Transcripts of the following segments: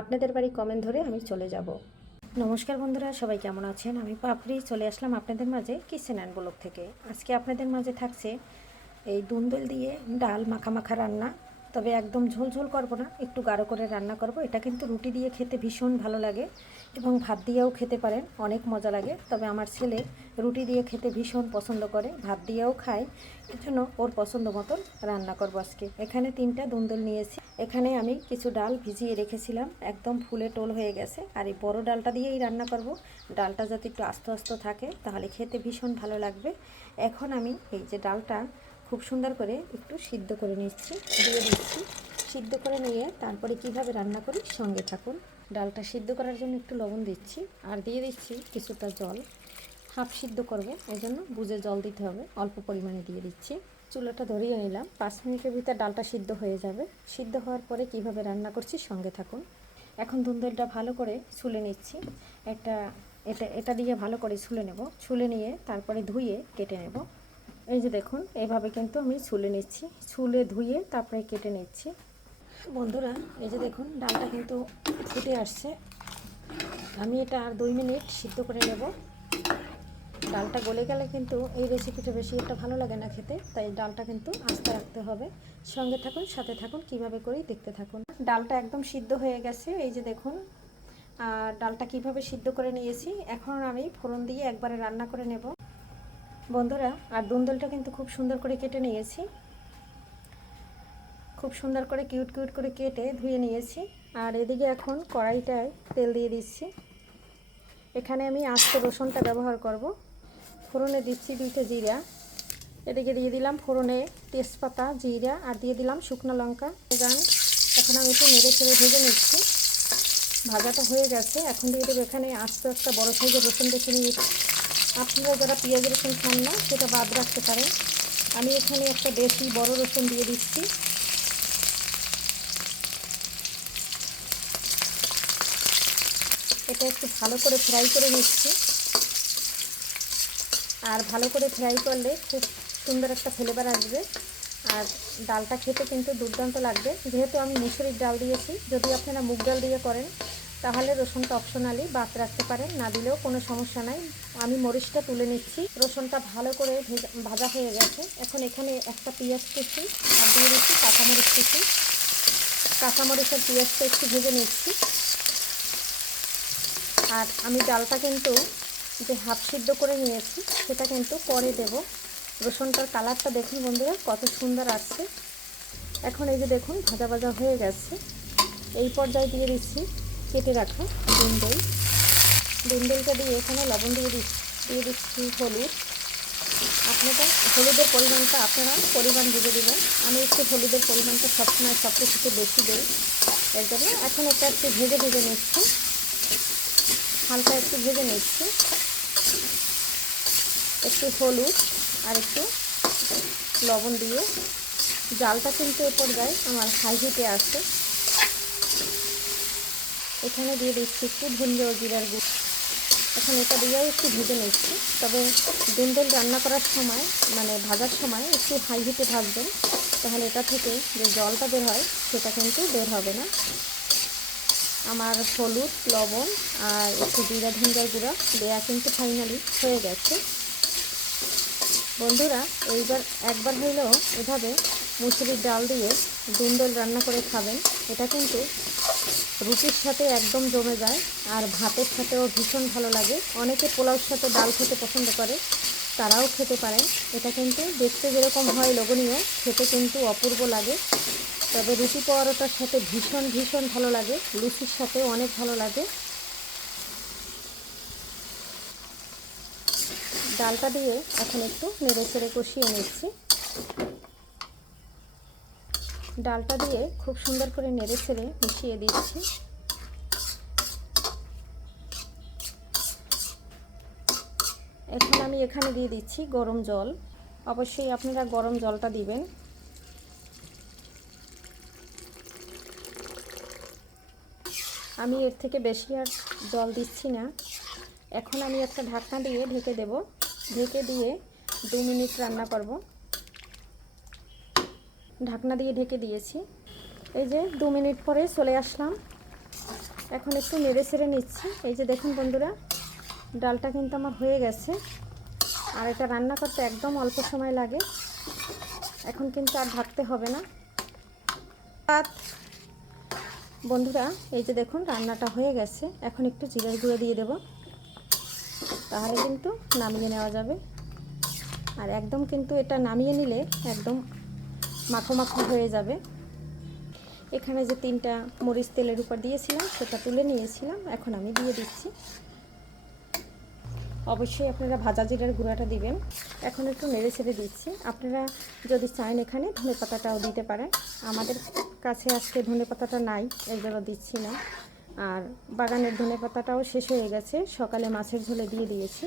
আপনাদের বাড়ি কমেন্ট ধরে আমি চলে যাব। নমস্কার বন্ধুরা, সবাই কেমন আছেন? আমি পাপড়ি চলে আসলাম আপনাদের মাঝে কিচেন অ্যান্ড ব্লগ থেকে। আজকে আপনাদের মাঝে থাকছে এই দুন্দুল দিয়ে ডাল মাখা মাখা রান্না। তবে একদম ঝোল ঝোল করব না, একটু গাঢ় করে রান্না করব। এটা কিন্তু রুটি দিয়ে খেতে ভীষণ ভালো লাগে এবং ভাত দিয়েও খেতে পারেন, অনেক মজা লাগে। তবে আমার ছেলে রুটি দিয়ে খেতে ভীষণ পছন্দ করে, ভাত দিয়েও খায়। এর জন্য ওর পছন্দ মতন রান্না করব আজকে। এখানে 3টা দুন্দুল নিয়েছি। এখানে আমি কিছু ডাল ভিজিয়ে রেখেছিলাম, একদম ফুলে টোল হয়ে গেছে। আর এই বড় ডালটা দিয়েই রান্না করব। ডালটা যাতে একটু আস্ত আস্ত থাকে, তাহলে খেতে ভীষণ ভালো লাগবে। এখন আমি এই যে ডালটা খুব সুন্দর করে একটু সিদ্ধ করে নিচ্ছি, দিয়ে দিচ্ছি। সিদ্ধ করে নিয়ে তারপরে কিভাবে রান্না করি সঙ্গে থাকুন। ডালটা সিদ্ধ করার জন্য একটু লবণ দিচ্ছি, আর দিয়ে দিচ্ছি কিছুটা জল। হাফ সিদ্ধ করব, এই জন্য বুঝে জল দিতে হবে, অল্প পরিমাণে দিয়ে দিচ্ছি। চুলাটা ধরিয়ে নিলাম, 5 মিনিটের ভিতর ডালটা সিদ্ধ হয়ে যাবে। সিদ্ধ হওয়ার পরে কিভাবে রান্না করছি সঙ্গে থাকুন। এখন দুন্দুলটা ভালো করে ছুলে নিচ্ছি। এটা দিয়ে ভালো করে ছুলে নেব। ছুলে নিয়ে তারপরে ধুয়ে কেটে নেব। এই যে দেখুন, এইভাবে কিন্তু আমি ছুলে নিচ্ছি। ছুলে ধুয়ে তারপরে কেটে নিচ্ছি। বন্ধুরা, এই যে দেখুন, ডালটা কিন্তু ফুটে আসছে। আমি এটা আর 2 মিনিট সিদ্ধ করে নেব। ডালটা গলে গেলে কিন্তু এই রেসিপিটা বেশি একটা ভালো লাগে না খেতে, তাই ডালটা কিন্তু আস্তে রাখতে হবে। সঙ্গে থাকুন, সাথে থাকুন, কিভাবে করেই দেখতে থাকুন। ডালটা একদম সিদ্ধ হয়ে গেছে, এই যে দেখুন। আর ডালটা কিভাবে সিদ্ধ করে নিয়েছি, এখন আমি ফোড়ন দিয়ে একবারে রান্না করে নেব। বন্ধুরা, আর দুন্দুলটা কিন্তু খুব সুন্দর করে কেটে নিয়েছি। খুব সুন্দর করে কিউট কিউট করে কেটে ধুয়ে নিয়েছি। আর এদিকে এখন কড়াইটায় তেল দিয়ে দিচ্ছি। এখানে আমি আস্ত রসুনটা ব্যবহার করব। ফোড়নে দিচ্ছি 2টা জিরা। এদিকে দিয়ে দিলাম ফোড়নে তেজপাতা, জিরা, আর দিয়ে দিলাম শুকনো লঙ্কা। এখন আমি একটু নেড়ে ছেড়ে ভেজে নিচ্ছি। ভাজাটা হয়ে গেছে, এখন দিয়ে দেবো এখানে আস্ত একটা বড় সাইজের রসুন দেখে নিয়েছি। আপনারা যারা পেঁয়াজ রসুন খান না, সেটা বাদ রাখতে পারেন। আমি এখানে একটা বেশি বড় রসুন দিয়ে দিচ্ছি। এটা একটু ভালো করে ফ্রাই করে নিচ্ছি। আর ভালো করে ফ্রাই করলে খুব সুন্দর একটা ফ্লেভার আসবে। আর ডালটা খেতে কিন্তু দুর্দান্ত লাগবে। যেহেতু আমি মুসুরির ডাল দিয়েছি, যদি আপনারা মুগ ডাল দিয়ে করেন তাহলে রসুনটা অপশনালি বাদ রাখতে পারেন, না দিলেও কোনো সমস্যা নাই। আমি মরিচটা তুলে নিচ্ছি। রসুনটা ভালো করে ভাজা হয়ে গেছে। এখন এখানে একটা পেঁয়াজ কুচি আর দিয়ে দিচ্ছি কাঁচামরিচ কুচি। কাঁচামরিচ আর পেঁয়াজটা একটু ভেজে নিচ্ছি। আর আমি ডালটা কিন্তু যে হাফ সিদ্ধ করে নিয়েছি, সেটা কিন্তু পরে দেব। রসুনটার কালারটা দেখুন বন্ধুরা, কত সুন্দর আসছে। এখন এই যে দেখুন, ভাজা ভাজা হয়ে গেছে। এই পর্যায়ে দিয়ে দিচ্ছি কেটে রাখা দুন্দুল। দুন্দুলটা দিয়ে এখানে লবণ দিয়ে দিচ্ছি হলুদ। আপনারা হলুদের পরিমাণটা পরিমাণ বুঝে দেবেন। আমি একটু হলুদের পরিমাণটা সবসময় সব কিছুতে বেশি দিই, এর জন্য। এখন এটা একটু ভেজে নিচ্ছি, হালকা একটু ভেজে নিচ্ছি। একটু হলুদ আর একটু লবণ দিয়ে জালটা কিন্তু এ পর্যায়ে আমার হাই হিটে আছে। এখানে দিয়ে দিচ্ছি একটু ধনে ও জিরার গুঁড়ো। এখন এটা দিয়েও একটু ভেজে নিচ্ছি। তবে দুন্দুল রান্না করার সময়, মানে ভাজার সময় একটু হাই হিটে ভাজবেন, তাহলে এটা থেকে যে জলটা বের হয় সেটা কিন্তু বের হবে না। আমার হলুদ, লবণ আর একটু জিরা ধনিয়ার গুঁড়া দেয়া কিন্তু ফাইনালি হয়ে গেছে। বন্ধুরা, এইবার একবার হইলেও এভাবে মুসুরির ডাল দিয়ে দুন্দুল রান্না করে খাবেন। এটা কিন্তু রুটির সাথে একদম জমে যায়, আর ভাতের সাথেও ভীষণ ভালো লাগে। অনেকে পোলাওর সাথে ডাল খেতে পছন্দ করে, তারাও খেতে পারেন। এটা কিন্তু দেখতে যেরকম হয় লোভনীয়, খেতে কিন্তু অপূর্ব লাগে। তবে রুটি পরোটার সাথে ভীষণ ভীষণ ভালো লাগে, লুচির সাথে অনেক ভালো লাগে। ডালটা দিয়ে এখন একটু নেড়ে চেড়ে কষিয়ে নিচ্ছি। ডালটা দিয়ে খুব সুন্দর করে নেড়ে চেড়ে মিশিয়ে দিচ্ছি। এখন আমি এখানে দিয়ে দিচ্ছি গরম জল। অবশ্যই আপনারা গরম জলটা দিবেন। আমি এর থেকে বেশি আর জল দিচ্ছি না। এখন আমি একটা ঢাকনা দিয়ে ঢেকে দেব। ঢেকে দিয়ে 2 মিনিট রান্না করব। ঢাকনা দিয়ে ঢেকে দিয়েছি। এই যে 2 মিনিট পরে চলে আসলাম। এখন একটু নেড়ে ছেড়ে নিচ্ছি। এই যে দেখুন বন্ধুরা, ডালটা কিন্তু আমার হয়ে গেছে। আর এটা রান্না করতে একদম অল্প সময় লাগে। এখন কিন্তু আর ঢাকতে হবে না। বন্ধুরা এই যে দেখুন রান্নাটা হয়ে গেছে। এখন একটু জিরের গুঁড়ো দিয়ে দেব, তাহলে কিন্তু নামিয়ে নেওয়া যাবে। আর একদম কিন্তু এটা নামিয়ে নিলে একদম মাখো মাখো হয়ে যাবে। এখানে যে 3টা মরিচ তেলের উপর দিয়েছিলাম সেটা তুলে নিয়েছিলাম, এখন আমি দিয়ে দিচ্ছি। অবশ্যই আপনারা ভাজা জিরার গুঁড়াটা দিবেন। এখন একটু নেড়ে ছেড়ে দিচ্ছি। আপনারা যদি চান এখানে ধনেপাতাটাও দিতে পারেন। আমাদের কাছে আজকে ধনেপাতাটা নাই, এই জন্য দিচ্ছি না। আর বাগানের ধনেপাতাটাও শেষ হয়ে গেছে, সকালে মাছের ঝোলে দিয়ে দিয়েছি,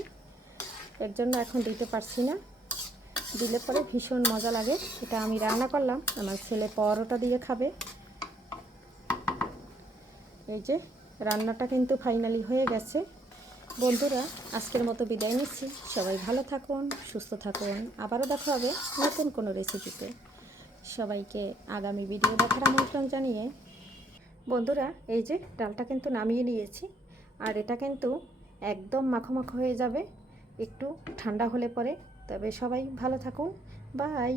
এর জন্য এখন দিতে পারছি না। দিলে পরে ভীষণ মজা লাগে। এটা আমি রান্না করলাম, আমার ছেলে পরোটা দিয়ে খাবে। এই যে রান্নাটা কিন্তু ফাইনালি হয়ে গেছে। বন্ধুরা আজকের মতো বিদায় নিচ্ছি। সবাই ভালো থাকুন, সুস্থ থাকুন। আবারও দেখা হবে নতুন কোনো রেসিপিতে। সবাইকে আগামী ভিডিও দেখার আমন্ত্রণ জানিয়ে বন্ধুরা এই যে ডালটা কিন্তু নামিয়ে নিয়েছি। আর এটা কিন্তু একদম মাখো মাখো হয়ে যাবে একটু ঠান্ডা হলে পরে। তবে সবাই ভালো থাকুন, বাই।